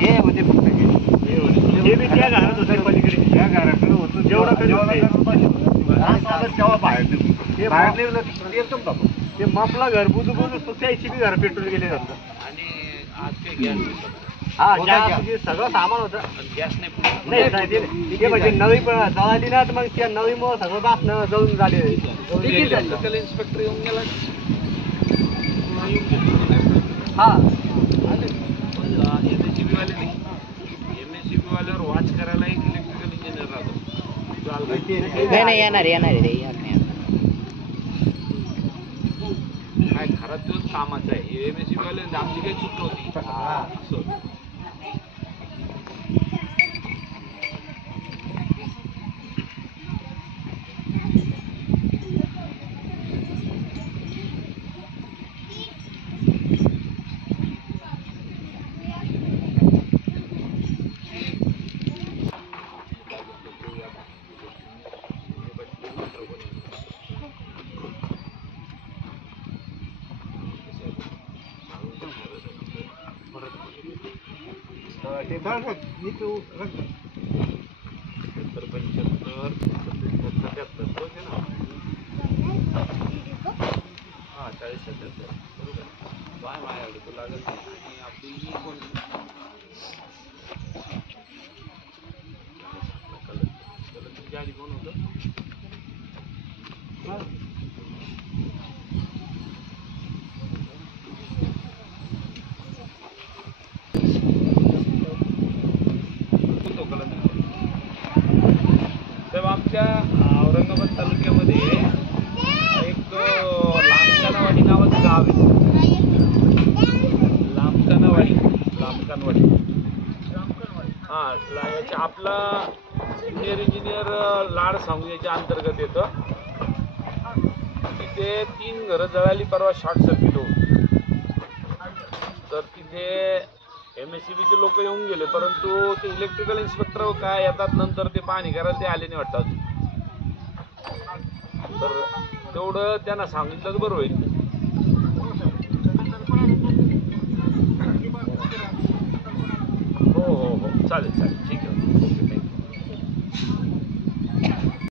हे होते फक्त हे बी त्या घरात होते पलीकडे त्या घराकडे होतं जेवढं तेव्हा बाहेर एकदम टाकू ते मापला घर बुजू बुजू त्याची बी घर पेट्रोल गेले जातं आणि आज ते गॅस हा गॅस सगळं सामान होतं गॅस नाही ते म्हणजे नवी जळाली ना तर मग त्या नवीमुळे सगळं बातनं जळून झाले इन्स्पेक्टर येऊन गेला हा एमएससीबी वाले नाही एमएससीबी वाल्यावर वॉच करायला एक इलेक्ट्रिकल इंजिनियर राहतो नाही येणार काय खरंच तोच कामाचं आहे एमएससीबी वाले आमची काही चूक नव्हती आमच्या औरंगाबाद तालुक्यामध्ये एक लांबकानवाडी नावाचं गाव आहे लांबकानवाडी हा याच्या आपला सिनियर इंजिनियर लाड सांगू याच्या अंतर्गत येतं तिथे 3 घरं जळाली परवा शॉर्ट सर्किट होऊन तर तिथे एमएससीबीचे लोक येऊन गेले परंतु ते इलेक्ट्रिकल इन्स्पेक्टर काय येतात नंतर ते पाहणी करायला ते आले नाही वाटतात तर तेवढं त्यांना सांगितलं तर बरं होईल हो चालेल